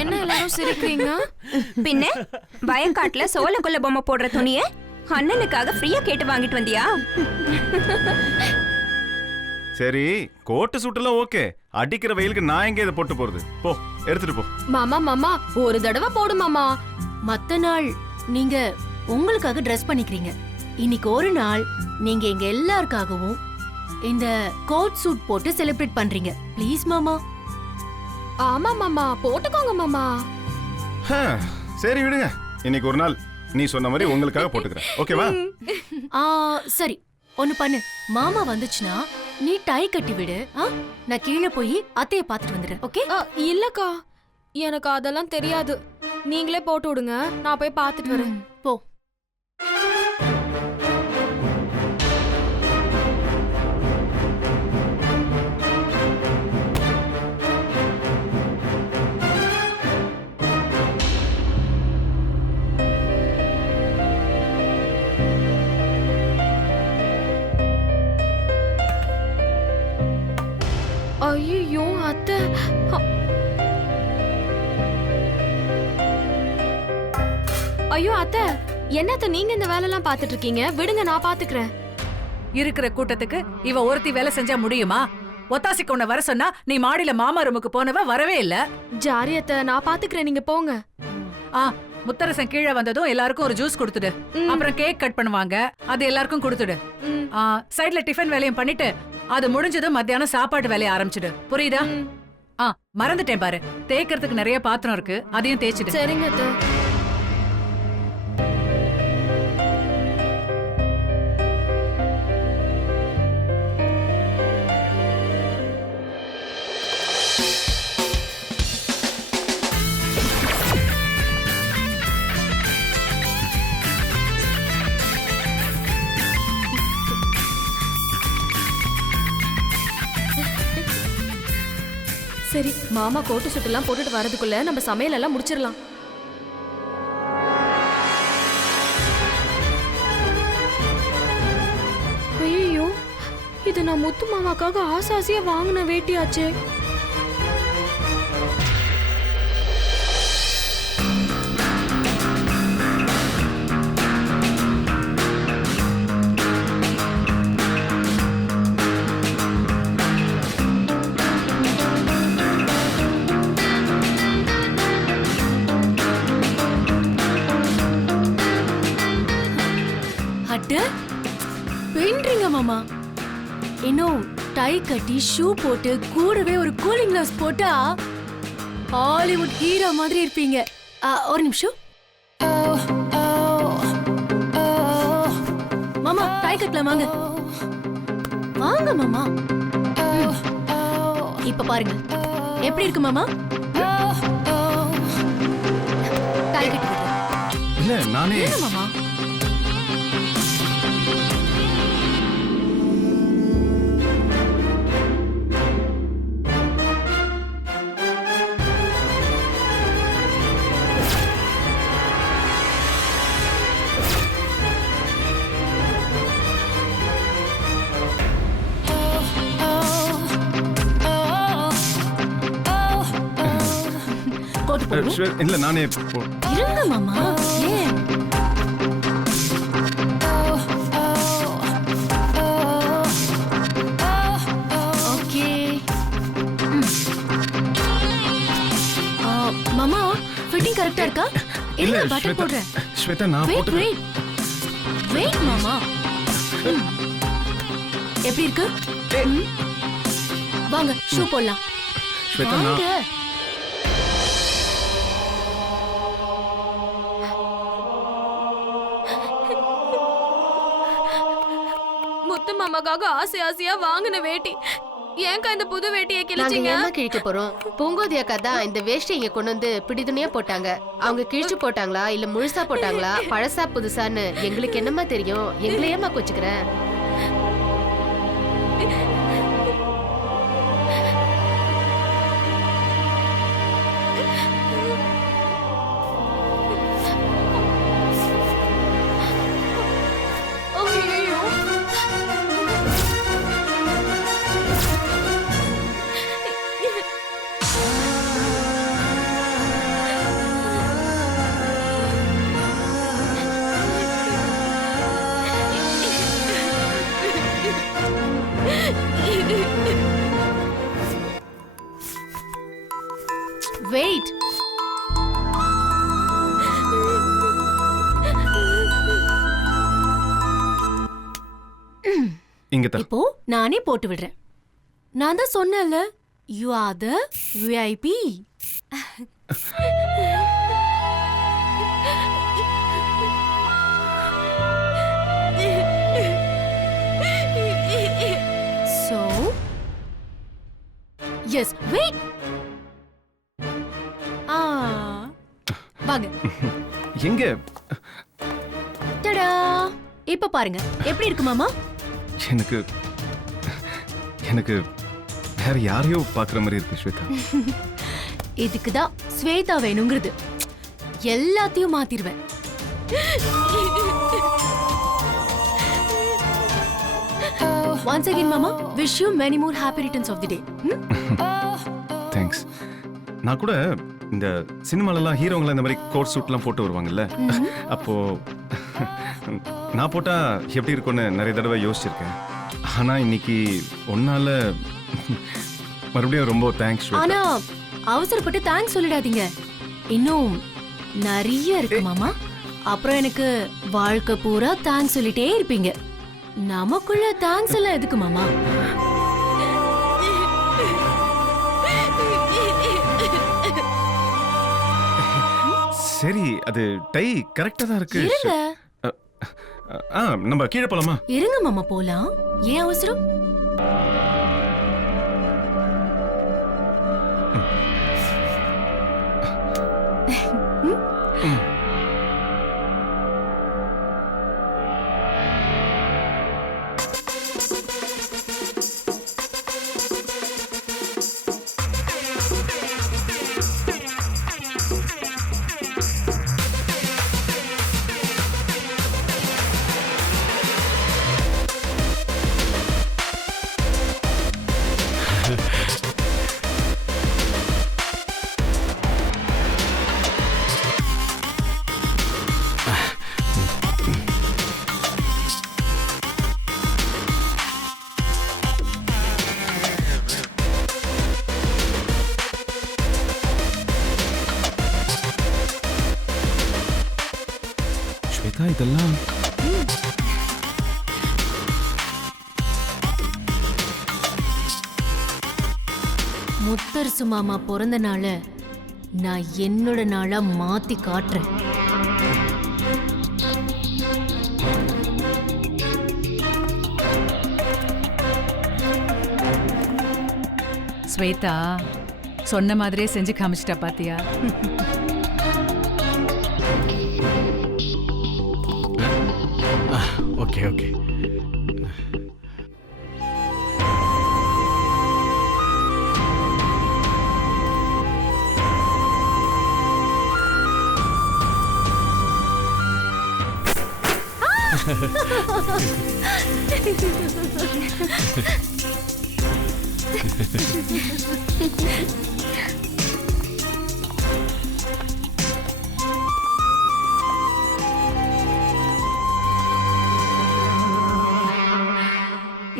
என்ன எல்லாரும் சிரிக்கிறீங்க? பின்ன வயக்காட்டுல சோளக்குள்ள பொம்மை போடுற துணிய அண்ணனுக்காக ஃப்ரீயா கேட்டு வாங்கிட்டு வந்தியா? சரி, கோட்டு சூட்டெல்லாம் ஓகே. அடிக்கிற வெயிலுக்கு நான் எங்க இதை போட்டு போறது? போ, எடுத்துட்டு போ. மாமா மாமா ஒரு தடவை போடு மாமா. மத்த நாள் நீங்க உங்களுக்காக ட்ரெஸ் பண்ணிக்கிறீங்க. இன்னைக்கு ஒரு நாள் நீங்க எங்க எல்லாருக்காகவும் இந்த கோட் சூட் போட்டு செலிப்ரேட் பண்றீங்க. ப்ளீஸ் மாமா. ஆமா மாமா, போட்டுக்கோங்க மாமா. சரி விடுங்க, இன்னைக்கு ஒரு நாள் நீ சொன்ன மாதிரி உங்களுக்காக போட்டுக்கிறேன். ஓகேவா? சரி, ஒன்னு பண்ணு. மாமா வந்துச்சுன்னா நீ டை கட்டி விடு. நான் கீழே போய் அத்தைய பாத்துட்டு வந்துடுறேன். ஓகே? இல்லக்கா, எனக்கு அதெல்லாம் தெரியாது. நீங்களே போட்டு விடுங்க, நான் போய் பாத்துட்டு வரேன். போ. ஐயோ அத்தை, ஐயோ அத்தை, என்னத்த நீங்க இந்த வேலையெல்லாம் பாத்துட்டு இருக்கீங்க? விடுங்க, நான் பாத்துக்கிறேன். இருக்கிற கூட்டத்துக்கு இவ ஒருத்தி வேலை செஞ்சா முடியுமா? ஒத்தாசிக்கு உன்னை வர சொன்னா நீ மாடியில மாமா ரூமுக்கு போனவ வரவே இல்ல. ஜாரியத்தை நான் பாத்துக்கிறேன், நீங்க போங்க. முத்தரசன் கீழே வந்ததும் எல்லாருக்கும் ஒரு ஜூஸ் கொடுத்துடு. அப்புறம் கேக் கட் பண்ணுவாங்க, அது எல்லாருக்கும் கொடுத்துடு. சைடுல டிஃபன் வேலையும் பண்ணிட்டு அது முடிஞ்சதும் மத்தியானம் சாப்பாட்டு வேலையை ஆரம்பிச்சுடு. புரியுதா? மறந்துட்டேன் பாரு, தேய்க்கிறதுக்கு நிறைய பாத்திரம் இருக்கு, அதையும் தேய்ச்சிடு. சரிங்க அத்தை. சரி, மாமா கோட்டு சுட்டெல்லாம் போட்டுட்டு வரதுக்குள்ள நம்ம சமையல் எல்லாம் முடிச்சிடலாம். ஐயோ, இது நான் முத்து மாமாக்காக ஆசாசியா வாங்கின வேட்டியாச்சே. பெயிண்ட்ரிங்க மாமா. இன்னும் டை கட்டி ஷூ போட்டு கூடவே ஒரு கூலிங் கிளாஸ் போட்டா ஹாலிவுட் ஹீரோ மாதிரி இருப்பீங்க. ஒரு நிமிஷம் மாமா, டை கட்டலாம் வாங்க. வாங்க மாமா. இப்ப பாருங்க எப்படி இருக்கு மாமா? டை கட்டி இல்ல நானே மாமா. இல்ல நானே இருங்க மாமா. ஏன்? ஓகே மாமா, ஃபிட்டிங் கரெக்ட்டா இருக்கா? இல்ல பட்டன் போடுறேன். ஸ்வேதா, நான் போட்டுறேன். வெயிட் மாமா. எப்படி இருக்கு? வாங்க ஷூ போடலாம். ஸ்வேதா, வாங்க. முத்து மாமாக்காக ஆசையா வாங்கின வேட்டி ஏன்க்கா இந்த புது வேட்டியை கிழிச்சீங்க? நாங்க கிழிக்க போறோம். பூங்கோதி அக்கா தான் இந்த வேஷ்டி இங்க கொண்டு வந்து பிடிதுணியா போட்டாங்க. அவங்க கிழிச்சு போட்டாங்களா இல்ல முழுசா போட்டாங்களா, பழசா புதுசான்னு எங்களுக்கு என்னமா தெரியும்? எங்களையேமா கொச்சுக்கிற? இங்க தான். இப்போ நானே போட்டு விடுறேன். நான் தான் சொன்னேன்ல, you are the VIP. So, yes, wait. வாங்க. எங்க? டடா. இப்ப பாருங்க எப்படி இருக்கு மாமா? எனக்கு எனக்கு வேற யாரையோ பாக்குற மாதிரி இருக்கு ஸ்வேதா. இதுக்கு தான் ஸ்வேதா வேணுங்கிறது. எல்லாத்தையும் மாத்திடுவேன். Once again, Mama, wish you many more happy returns of the day. Thanks. நான் கூட இந்த சினிமாலலாம் ஹீரோங்களாம் இந்த மாதிரி கோட் சூட்லாம் போட்டு வருவாங்கல்ல, அப்போ நான் போட்டா எப்படி இருக்கும்னு நிறைய தடவை யோசிச்சிருக்கேன். ஆனா இன்னைக்கு ஒன்னால மறுபடியும் ரொம்ப தேங்க்ஸ். ஆனா அவசரப்பட்டு தேங்க்ஸ் சொல்லிடாதீங்க. இன்னும் நிறைய இருக்கு மாமா. அப்புறம் எனக்கு வாழ்க்கை பூரா தேங்க்ஸ் சொல்லிட்டே இருப்பீங்க. நமக்குள்ள தேங்க்ஸ் எல்லாம் எதுக்கு மாமா? சரி, அது டை கரெக்டா தான் இருக்கு. இருங்க நம்ம கீழே போலாமா? இருங்க மாமா, போலாம். ஏன் அவசரம்? ஸ்வேதா, இதெல்லாம் முத்தரசு மாமா பிறந்த நாள நான் என்னோட நாளா மாத்தி காட்டுறேன். ஸ்வேதா சொன்ன மாதிரியே செஞ்சு காமிச்சிட்டா பாத்தியா? Okay okay.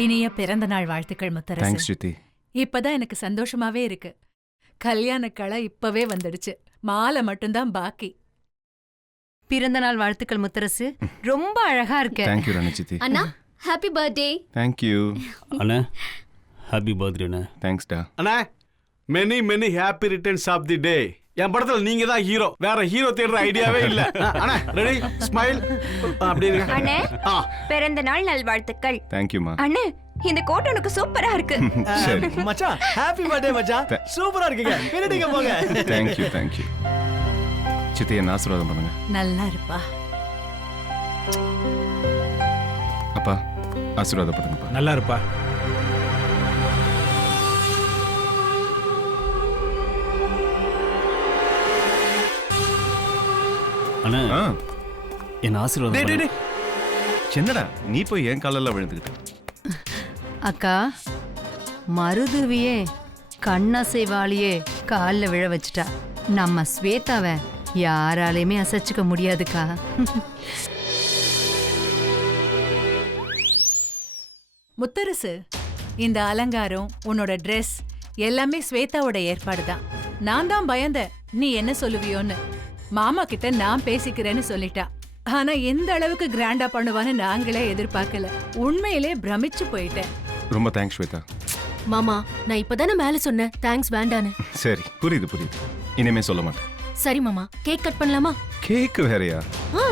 இனிய பிறந்த நாள் வாழ்த்துக்கள் முத்தரசு. தேங்க்ஸ் ஜிதி. இப்பதான் எனக்கு சந்தோஷமாவே இருக்கு. கல்யாண களை இப்பவே வந்துடுச்சு. மாலை மட்டும்தான் பாக்கி. பிறந்த நாள் வாழ்த்துக்கள் முத்தரசு. ரொம்ப அழகா இருக்க. தேங்க் யூ ரணஜிதி. அண்ணா ஹாப்பி பர்த்டே. Thank you. அண்ணா ஹாப்பி பர்த்டேண்ணா. தேங்க்ஸ் டா. அண்ணா many many happy returns of the day. என் படத்துல நீங்க தான் ஹீரோ, வேற ஹீரோ தேடுற ஐடியாவே இல்ல. அண்ணா ரெடி ஸ்மைல் அப்படிங்க. அண்ணே பிறந்த நாள் நல்வாழ்த்துக்கள். தேங்க் யூ மா. அண்ணே இந்த கோட் உனக்கு சூப்பரா இருக்கு. சரி மச்சான் ஹாப்பி பர்த்டே மச்சான். சூப்பரா இருக்கீங்க. பின்னாடிங்க போங்க. Thank you thank you. சித்தி என்ன ஆசீர்வாதம் பண்ணுங்க. நல்லா இருப்பா. அப்பா ஆசீர்வாதப்படுங்கப்பா. நல்லா இருப்பா. அண்ணா ஆ, என்ன ஆசீர்வாதம் டேய், டேய், பண்ணுங்க. டேய். என்னடா நீ போய் என் காலெல்லாம் விழுந்துக்கிட்டு? அக்கா மருதுவியே கண்ணசைவாளியே காலில் விழ வச்சுட்டா. நம்ம ஸ்வேதாவை யாராலையுமே அசைச்சுக்க முடியாதுக்கா. முத்தரசு, இந்த அலங்காரம், உன்னோட ட்ரெஸ் எல்லாமே ஸ்வேதாவோட ஏற்பாடு தான். நான் தான் பயந்தேன் நீ என்ன சொல்லுவியோன்னு. மாமா கிட்ட நான் பேசிக்கிறேன்னு சொல்லிட்டா. ஆனா எந்த அளவுக்கு கிராண்டா பண்ணுவான்னு நாங்களே எதிர்பார்க்கல. உண்மையிலே பிரமிச்சு போயிட்டேன். ரொம்ப தேங்க்ஸ் ஸ்வேதா. மாமா நான் இப்பதானே மேல சொன்னேன் தேங்க்ஸ் வேண்டான்னு. சரி புரியுது புரியுது, இனிமே சொல்ல மாட்டேன். சரி மாமா கேக் கட் பண்ணலாமா? கேக் வேறயா? ஆ.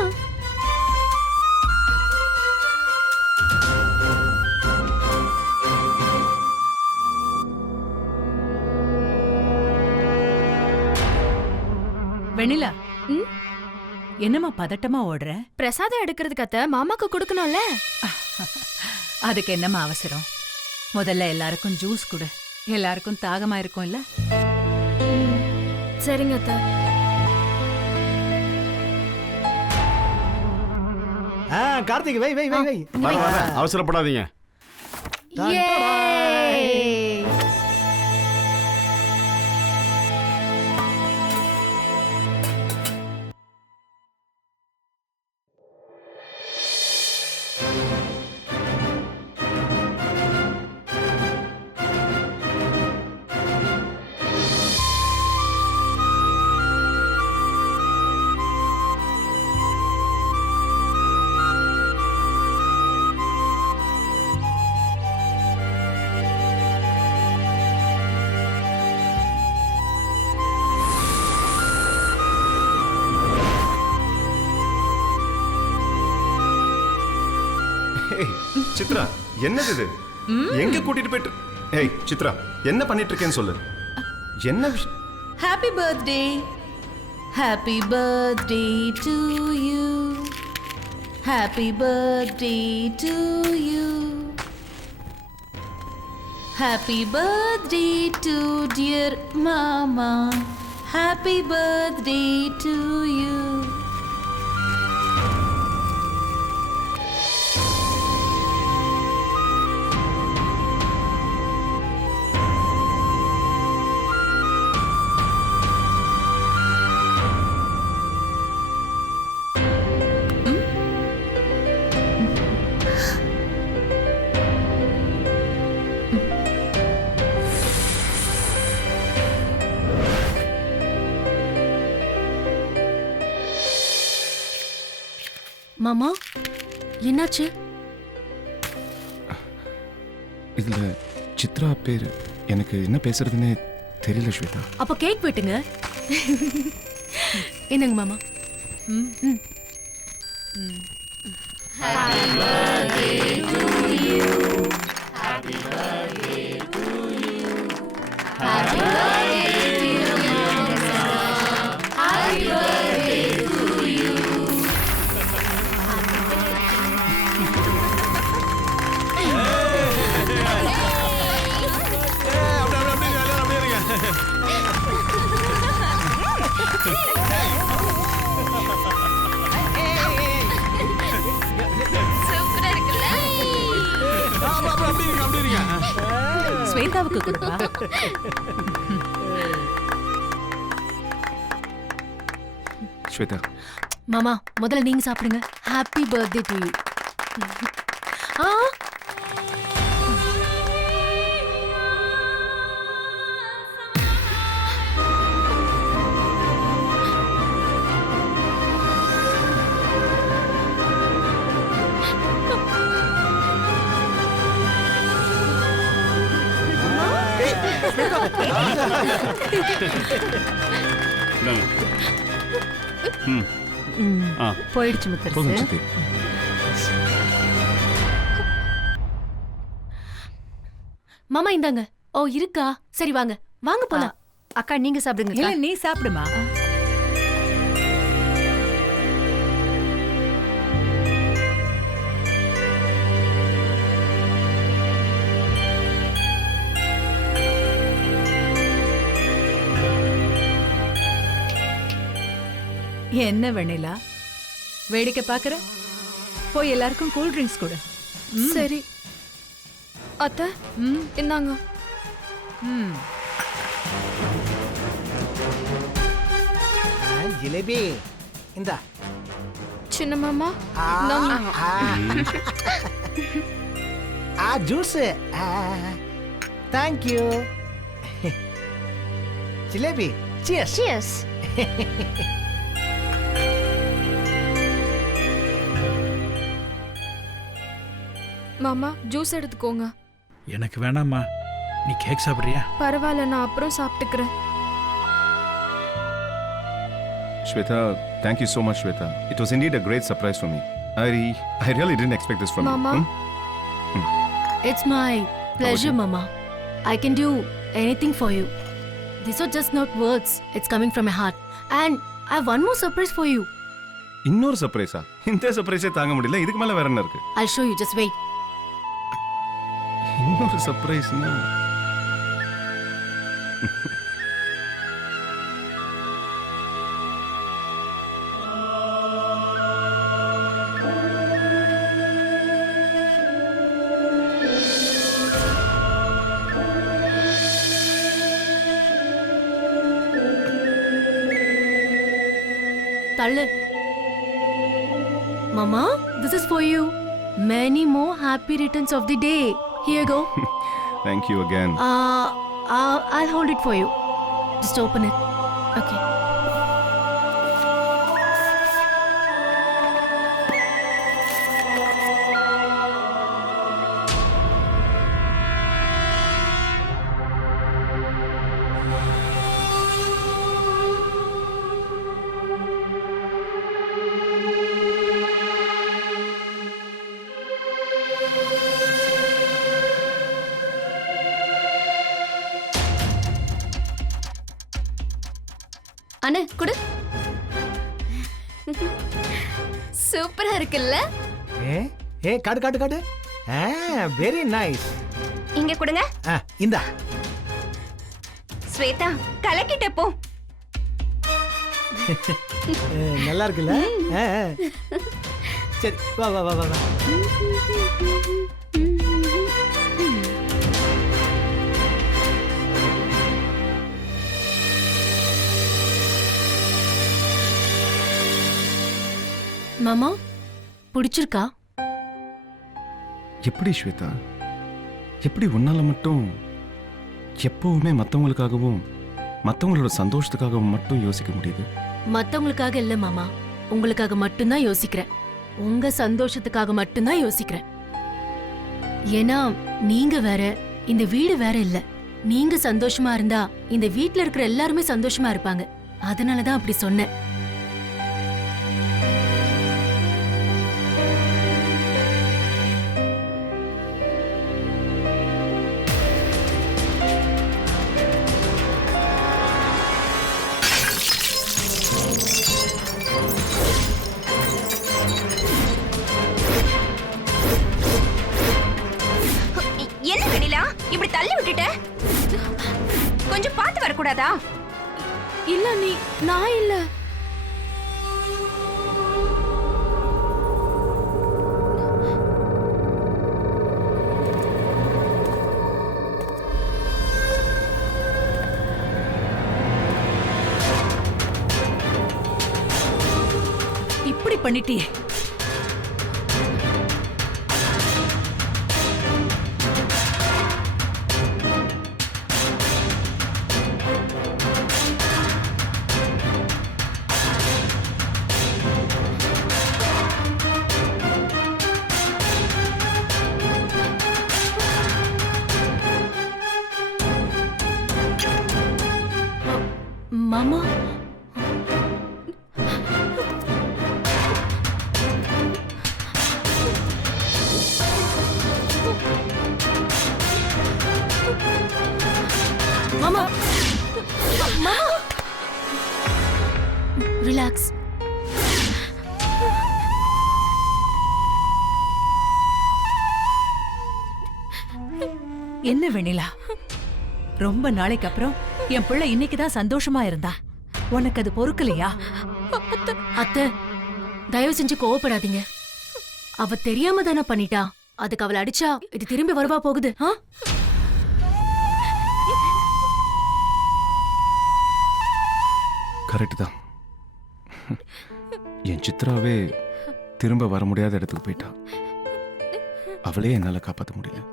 வெண்ணிலா, என்னம்மா பதட்டமா ஓடுற? பிரசாதம் எடுக்கிறதுக்கு அத்தை மாமாக்கு கொடுக்கணும்ல. அதுக்கு என்னம்மா அவசரம்? முதல்ல எல்லாருக்கும் ஜூஸ் கொடு. எல்லாருக்கும் தாகமா இருக்கும் இல்ல? சரிங்க அத்தை. கார்த்திக் வை வை வை வை. வரேன், அவசரப்படாதீங்க. ஏய் சித்ரா, என்னது இது? எங்க கூட்டிட்டு போயிட்டு? ஏய் சித்ரா, என்ன பண்ணிட்டு இருக்கேன்னு சொல்லு. என்ன விஷயம்? Happy birthday. Happy birthday to you. Happy birthday to you. Happy birthday to dear மாமா. Happy birthday to you. மாமா என்னாச்சு? இதுல சித்ரா பேரு எனக்கு என்ன பேசுறதுன்னே தெரியல ஸ்வேதா. அப்ப கேக் வெட்டுங்க. என்னங்க மாமா? ஸ்வேதாவுக்கு கொடுப்பா. ஸ்வேதா, மாமா முதல்ல நீங்க சாப்பிடுங்க. Happy birthday to you. ஆ போயிடுச்சு போதும் முத்தரசு. சித்தி. மாமா இந்தாங்க. ஓ இருக்கா? சரி வாங்க வாங்க போலாம். அக்கா நீங்க சாப்பிடுங்க. இல்ல நீ சாப்பிடுமா. என்ன வெண்ணிலா வேடிக்கை பாக்குற? போய் எல்லாருக்கும் கூல் ட்ரிங்க்ஸ் கொடு. சரி அத்தை, இந்தாங்க. ஜிலேபி இந்தா. சின்ன மாமா juice. Thank you. Jalebi cheers. Cheers. மாமா ஜூஸ் எடுத்துக்கோங்க. எனக்கு வேணாம்மா, நீ கேக் சாப்பிடுறியா? பரவாயில்ல, நான் அப்புறம் சாப்பிட்டுக்கிறேன். Shweta, thank you so much, Shweta. It was indeed a great surprise for me. I really didn't expect this from Mama. you. It's my pleasure, Mama. I can do anything for you. These are just not words. It's coming from my heart. And I have one more surprise for you. இன்னொரு சர்ப்ரைஸா? இந்த சர்ப்ரைஸே தாங்க முடியல. இதுக்கு மேல வேற என்ன இருக்கு? I'll show you. Just wait. இன்னொரு சர்ப்ரைஸ்னா Talle. Mama, this is for you. Many more happy returns of the day. Here you go. thank you again. I'll hold it for you. Just open it. Okay. அண்ணே குடு. சூப்பரா இருக்குல்ல? ஏ காட்டு காட்டு காட்டு. Very nice. இங்க கொடுங்க. இந்தா. ஸ்வேதா கலக்கிட்ட போ. நல்லா இருக்குல்ல? சரி வா வா வா வா வா. மாமா, பிடிச்சிருக்கா? எப்படி ஸ்வேதா, எப்படி உன்னால மட்டும் எப்பவுமே மத்தவங்களுக்காகவும் மத்தவங்களோட சந்தோஷத்துக்காகவும் மட்டும் யோசிக்க முடியுது? மத்தவங்களுக்காக இல்ல மாமா, உங்களுக்காக மட்டும்தான் யோசிக்கிறேன். உங்க சந்தோஷத்துக்காக மட்டும்தான் யோசிக்கிறேன். ஏன்னா நீங்க வேற, இந்த வீடு வேற இல்ல. நீங்க சந்தோஷமா இருந்தா இந்த வீட்ல இருக்கிற எல்லாருமே சந்தோஷமா இருப்பாங்க. அதனாலதான் அப்படி சொன்னேன். என்ன வெண்ணிலா இப்படி தள்ளி விட்டுட்ட? கொஞ்சம் பார்த்து வரக்கூடாதா? இல்ல நீ, நான் இல்ல. இப்படி பண்ணிட்டியே. மாமா, மாமா, மாமா, ரிலாக்ஸ். என்ன வெண்ணிலா, ரொம்ப நாளைக்கு அப்புறம் என் பிள்ளை இன்னைக்குதான் சந்தோஷமா இருந்தா. உனக்கு அது பொறுக்கலையா? அத்தை, தயவு செஞ்சு கோவப்படாதீங்க. அவ தெரியாம தானே பண்ணிட்டா. அதுக்கு அவளை அடிச்சா இது திரும்பி வருவா போகுது. கரெக்ட் தான். என் சித்ராவே திரும்ப வர முடியாத இடத்துக்கு போயிட்டா. அவளே என்னால காப்பாற்ற முடியல.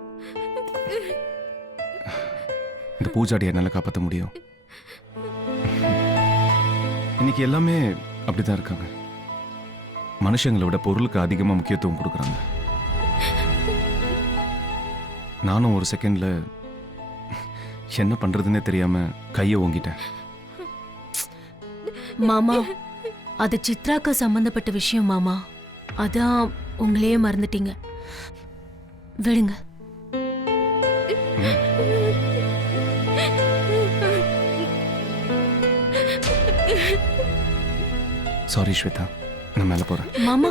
இந்த பூஜாடி என்னால காப்பாற்ற முடியும். இன்னைக்கு எல்லாமே அப்படிதான் இருக்காங்க. மனுஷங்களை விட பொருளுக்கு அதிகமா முக்கியத்துவம் கொடுக்குறாங்க. நானும் ஒரு செகண்ட்ல என்ன பண்றதுன்னே தெரியாம கையை ஓங்கிட்டேன். மாமா அது சித்ராக்கு சம்பந்தப்பட்ட விஷயம் மாமா. அதான் உங்களையே மறந்துட்டீங்க. விடுங்க. சாரி ஸ்வேதா, நான் மேல போறேன். மாமா